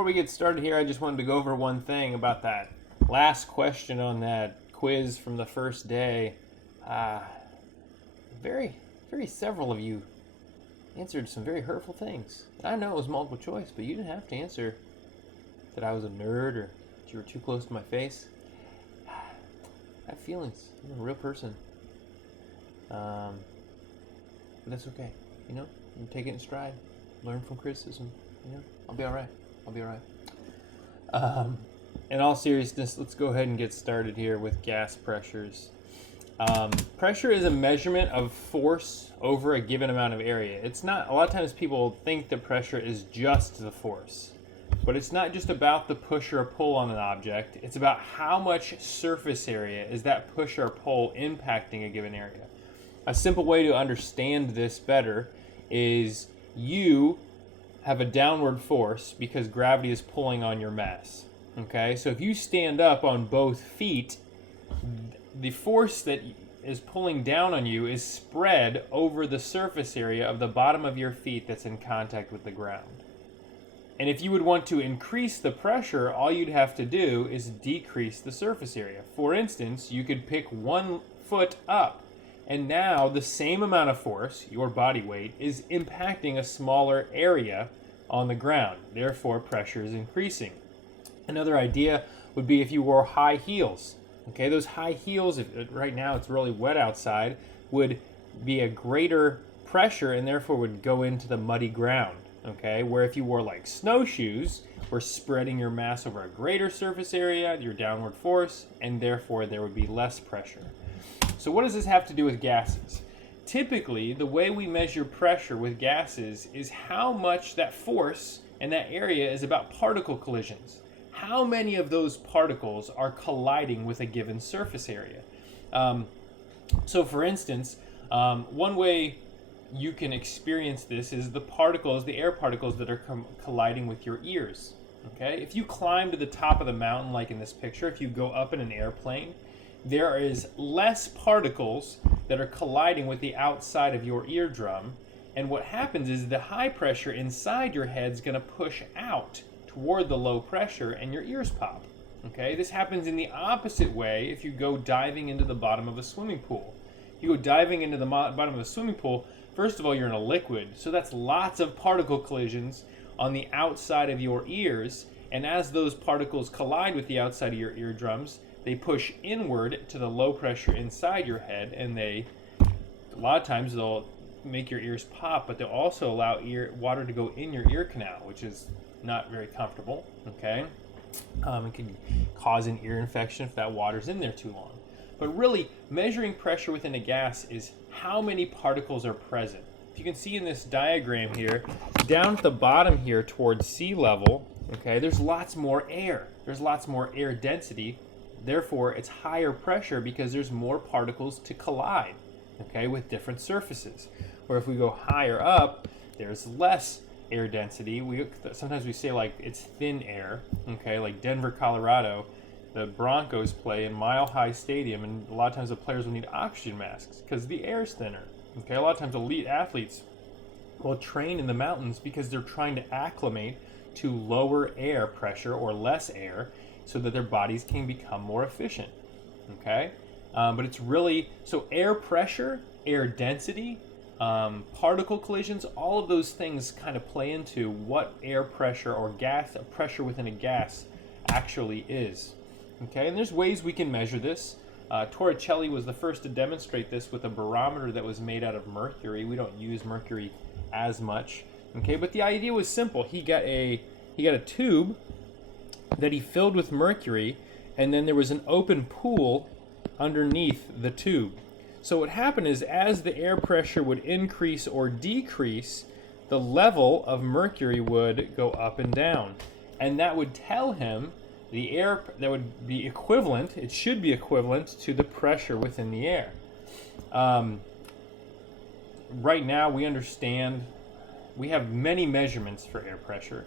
before we get started here, I just wanted to go over one thing about that last question on that quiz from the first day. Very several of you answered some very hurtful things. I know it was multiple choice, but you didn't have to answer that I was a nerd or that you were too close to my face. I have feelings. I'm a real person. But that's okay. You take it in stride. Learn from criticism. I'll be all right. In all seriousness, let's go ahead and get started here with gas pressures. Pressure is a measurement of force over a given amount of area. It's not, a lot of times people think that pressure is just the force, but it's not just about the push or pull on an object. It's about how much surface area is that push or pull impacting a given area. A simple way to understand this better is you have a downward force because gravity is pulling on your mass. Okay, so if you stand up on both feet, the force that is pulling down on you is spread over the surface area of the bottom of your feet that's in contact with the ground. And if you would want to increase the pressure, all you'd have to do is decrease the surface area. For instance, you could pick 1 foot up, and now the same amount of force, your body weight, is impacting a smaller area on the ground. Therefore, pressure is increasing. Another idea would be if you wore high heels. Okay, those high heels, if right now it's really wet outside, would be a greater pressure and therefore would go into the muddy ground. Okay, where if you wore like snowshoes, we're spreading your mass over a greater surface area, your downward force, and therefore there would be less pressure. So what does this have to do with gases? Typically, the way we measure pressure with gases is how much that force in that area is about particle collisions. How many of those particles are colliding with a given surface area? So for instance, one way you can experience this is the air particles that are colliding with your ears. Okay? If you climb to the top of the mountain, like in this picture, if you go up in an airplane, there is less particles that are colliding with the outside of your eardrum, and what happens is the high pressure inside your head is going to push out toward the low pressure and your ears pop. Okay, this happens in the opposite way if you go diving into the bottom of a swimming pool. If you go diving into the bottom of a swimming pool, first of all, you're in a liquid, so that's lots of particle collisions on the outside of your ears, and as those particles collide with the outside of your eardrums, they push inward to the low pressure inside your head, and a lot of times they'll make your ears pop, but they'll also allow water to go in your ear canal, which is not very comfortable. Okay, it can cause an ear infection if that water's in there too long. But really, measuring pressure within a gas is how many particles are present. If you can see in this diagram here, down at the bottom here towards sea level, okay, there's lots more air. There's lots more air density. Therefore, it's higher pressure because there's more particles to collide, okay, with different surfaces. Or if we go higher up, there's less air density. Sometimes we say like it's thin air, okay, like Denver, Colorado, the Broncos play in Mile High Stadium, and a lot of times the players will need oxygen masks because the air is thinner. Okay, a lot of times elite athletes will train in the mountains because they're trying to acclimate to lower air pressure or less air, so that their bodies can become more efficient. Okay, but it's really, so air pressure, air density, particle collisions, all of those things kind of play into what air pressure or gas pressure within a gas actually is. Okay, and there's ways we can measure this. Torricelli was the first to demonstrate this with a barometer that was made out of mercury. We don't use mercury as much. Okay, but the idea was simple. He got a tube that he filled with mercury, and then there was an open pool underneath the tube. So what happened is, as the air pressure would increase or decrease, the level of mercury would go up and down. And that would tell him the air, that would be equivalent, it should be equivalent to the pressure within the air. Right now we understand, we have many measurements for air pressure.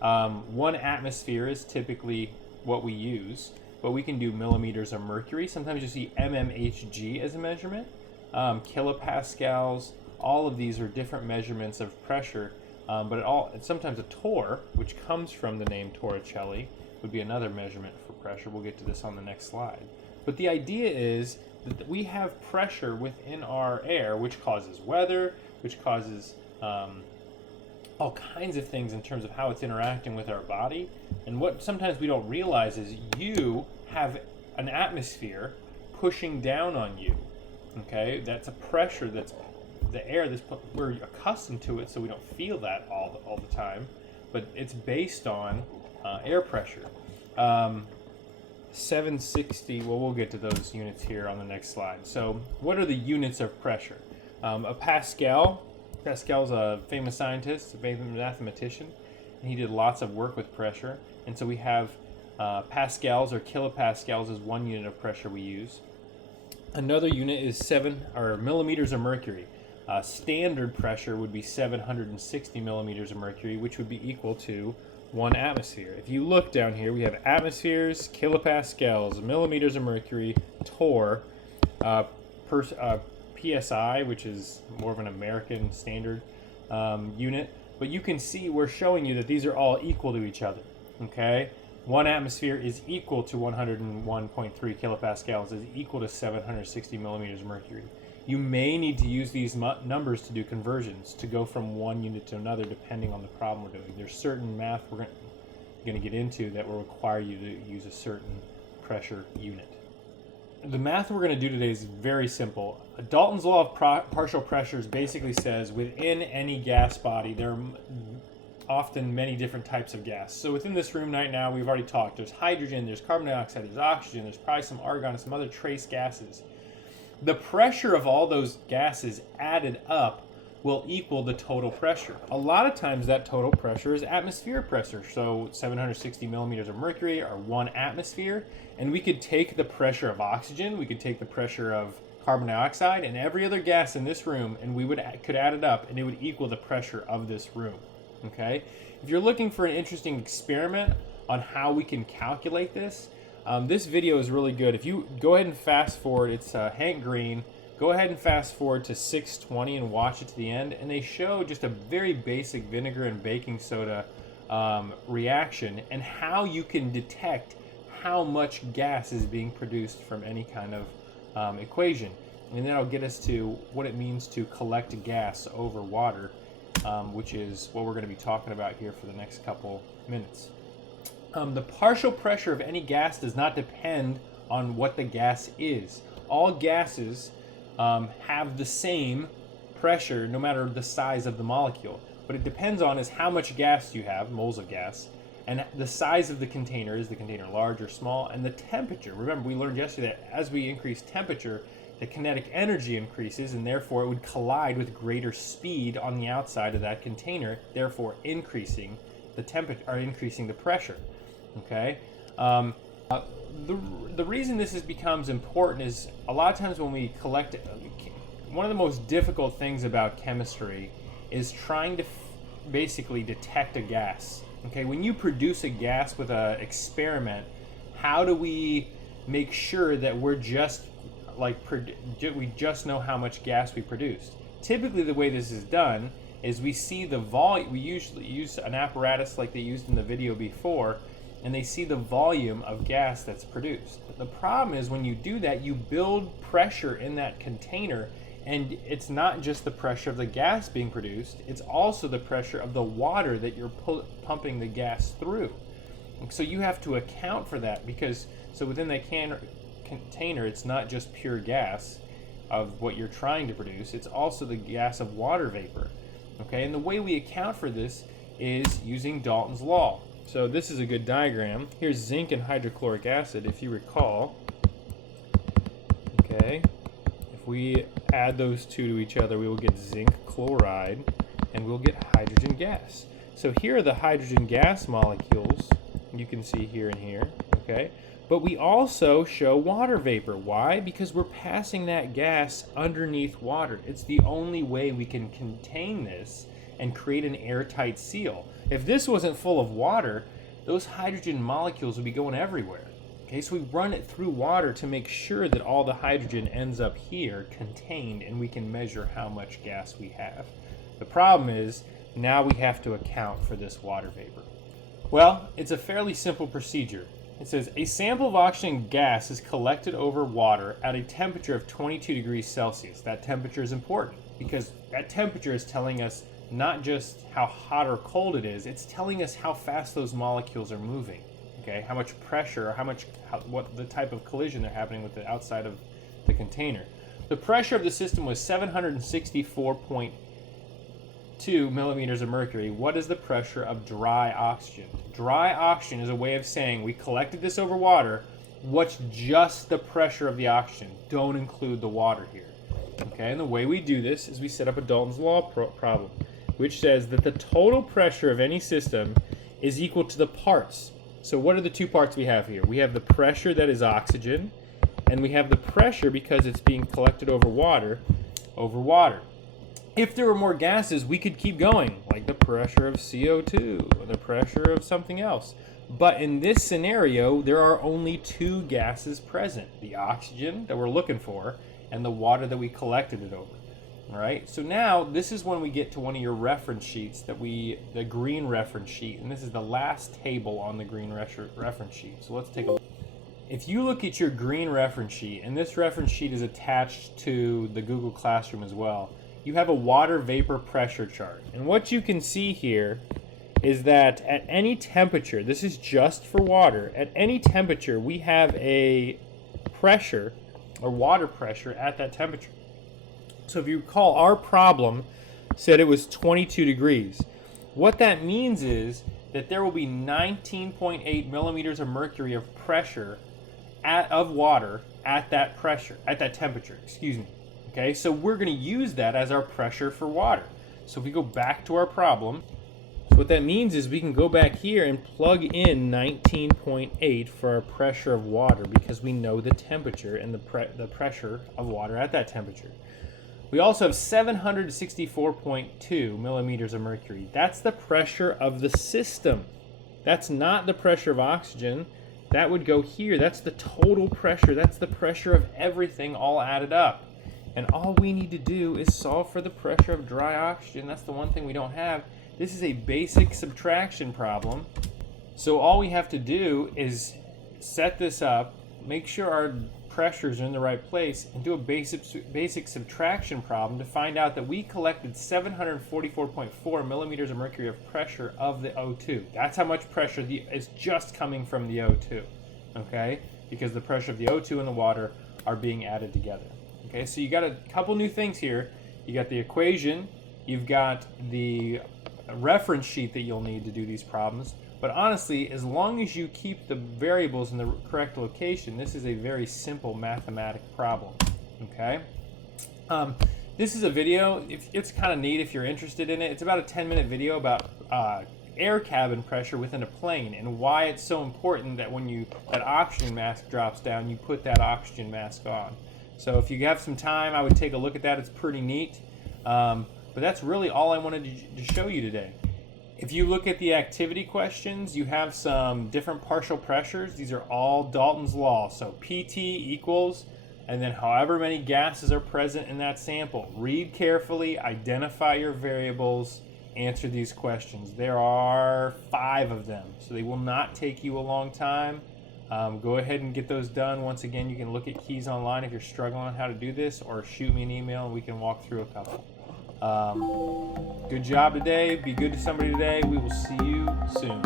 1 atmosphere is typically what we use, but we can do millimeters of mercury. Sometimes you see mmHg as a measurement. Kilopascals, all of these are different measurements of pressure It's sometimes a torr, which comes from the name Torricelli, would be another measurement for pressure. We'll get to this on the next slide. But the idea is that we have pressure within our air, which causes weather, which causes all kinds of things in terms of how it's interacting with our body. And what sometimes we don't realize is you have an atmosphere pushing down on you. Okay, that's a pressure that's the air that's we're accustomed to it, so we don't feel that all the time. But it's based on air pressure. 760. Well, we'll get to those units here on the next slide. So, what are the units of pressure? A Pascal. Pascal's a famous scientist, a famous mathematician, and he did lots of work with pressure. And so we have pascals or kilopascals is one unit of pressure we use. Another unit is millimeters of mercury. Standard pressure would be 760 millimeters of mercury, which would be equal to 1 atmosphere. If you look down here, we have atmospheres, kilopascals, millimeters of mercury, torr, PSI, which is more of an American standard unit. But you can see we're showing you that these are all equal to each other. Okay, 1 atmosphere is equal to 101.3 kilopascals, is equal to 760 millimeters of mercury. You may need to use these numbers to do conversions, to go from one unit to another, depending on the problem we're doing. There's certain math we're going to get into that will require you to use a certain pressure unit. The math we're going to do today is very simple. Dalton's law of partial pressures basically says within any gas body, there are often many different types of gas. So within this room right now, we've already talked. There's hydrogen, there's carbon dioxide, there's oxygen, there's probably some argon and some other trace gases. The pressure of all those gases added up will equal the total pressure. A lot of times that total pressure is atmospheric pressure. So 760 millimeters of mercury are 1 atmosphere. And we could take the pressure of oxygen, we could take the pressure of carbon dioxide and every other gas in this room, and we could add it up, and it would equal the pressure of this room. Okay? If you're looking for an interesting experiment on how we can calculate this, this video is really good. If you go ahead and fast forward, it's Hank Green. Go ahead and fast forward to 620 and watch it to the end. And they show just a very basic vinegar and baking soda reaction and how you can detect how much gas is being produced from any kind of equation. And then that'll get us to what it means to collect gas over water, which is what we're going to be talking about here for the next couple minutes. The partial pressure of any gas does not depend on what the gas is. All gases have the same pressure no matter the size of the molecule. What it depends on is how much gas you have, moles of gas, and the size of the container. Is the container large or small? And the temperature. Remember, we learned yesterday that as we increase temperature, the kinetic energy increases, and therefore it would collide with greater speed on the outside of that container, therefore increasing the temperature or increasing the pressure. Okay. The reason this becomes important is a lot of times when we collect, one of the most difficult things about chemistry is trying to basically detect a gas. Okay, when you produce a gas with an experiment, how do we make sure that we're just we just know how much gas we produced? Typically, the way this is done is we see the volume. We usually use an apparatus like they used in the video before, and they see the volume of gas that's produced. The problem is when you do that, you build pressure in that container, and it's not just the pressure of the gas being produced, it's also the pressure of the water that you're pumping the gas through. And so you have to account for that, because so within that container, it's not just pure gas of what you're trying to produce, it's also the gas of water vapor. Okay, and the way we account for this is using Dalton's law. So this is a good diagram. Here's zinc and hydrochloric acid, if you recall. Okay, if we add those two to each other, we will get zinc chloride, and we'll get hydrogen gas. So here are the hydrogen gas molecules, you can see here and here, okay? But we also show water vapor. Why? Because we're passing that gas underneath water. It's the only way we can contain this and create an airtight seal. If this wasn't full of water, those hydrogen molecules would be going everywhere. Okay, so we run it through water to make sure that all the hydrogen ends up here contained, and we can measure how much gas we have. The problem is Now we have to account for this water vapor. Well, it's a fairly simple procedure. It says a sample of oxygen gas is collected over water at a temperature of 22 degrees Celsius. That temperature is important because that temperature is telling us not just how hot or cold it is, it's telling us how fast those molecules are moving. Okay, how much pressure, or what the type of collision they're happening with the outside of the container. The pressure of the system was 764.2 millimeters of mercury. What is the pressure of dry oxygen? Dry oxygen is a way of saying we collected this over water. What's just the pressure of the oxygen? Don't include the water here. Okay, and the way we do this is we set up a Dalton's Law problem, which says that the total pressure of any system is equal to the parts. So what are the two parts we have here? We have the pressure that is oxygen, and we have the pressure, because it's being collected over water, If there were more gases, we could keep going, like the pressure of CO2 or the pressure of something else. But in this scenario, there are only two gases present, the oxygen that we're looking for and the water that we collected it over. All right, so now this is when we get to one of your reference sheets, the green reference sheet, and this is the last table on the green reference sheet. So let's take a look. If you look at your green reference sheet, and this reference sheet is attached to the Google Classroom as well, you have a water vapor pressure chart. And what you can see here is that at any temperature, this is just for water, at any temperature we have a pressure or water pressure at that temperature. So if you recall, our problem said it was 22 degrees. What that means is that there will be 19.8 millimeters of mercury of pressure of water at that temperature, excuse me. Okay, so we're going to use that as our pressure for water. So if we go back to our problem, so what that means is we can go back here and plug in 19.8 for our pressure of water, because we know the temperature and the pressure of water at that temperature. We also have 764.2 millimeters of mercury. That's the pressure of the system. That's not the pressure of oxygen. That would go here. That's the total pressure. That's the pressure of everything all added up. And all we need to do is solve for the pressure of dry oxygen. That's the one thing we don't have. This is a basic subtraction problem. So all we have to do is set this up, make sure our pressures are in the right place, and do a basic subtraction problem to find out that we collected 744.4 millimeters of mercury of pressure of the O2. That's how much pressure is just coming from the O2, okay? Because the pressure of the O2 and the water are being added together. Okay, so you got a couple new things here. You got the equation, you've got the reference sheet that you'll need to do these problems. But honestly, as long as you keep the variables in the correct location, this is a very simple mathematic problem, okay? This is a video, it's kind of neat if you're interested in it. It's about a 10-minute video about air cabin pressure within a plane and why it's so important that when that oxygen mask drops down, you put that oxygen mask on. So if you have some time, I would take a look at that. It's pretty neat. But that's really all I wanted to show you today. If you look at the activity questions, you have some different partial pressures. These are all Dalton's Law. So PT equals, and then however many gases are present in that sample. Read carefully, identify your variables, answer these questions. There are 5 of them, so they will not take you a long time. Go ahead and get those done. Once again, you can look at keys online if you're struggling on how to do this, or shoot me an email and we can walk through a couple. Good job today. Be good to somebody today. We will see you soon.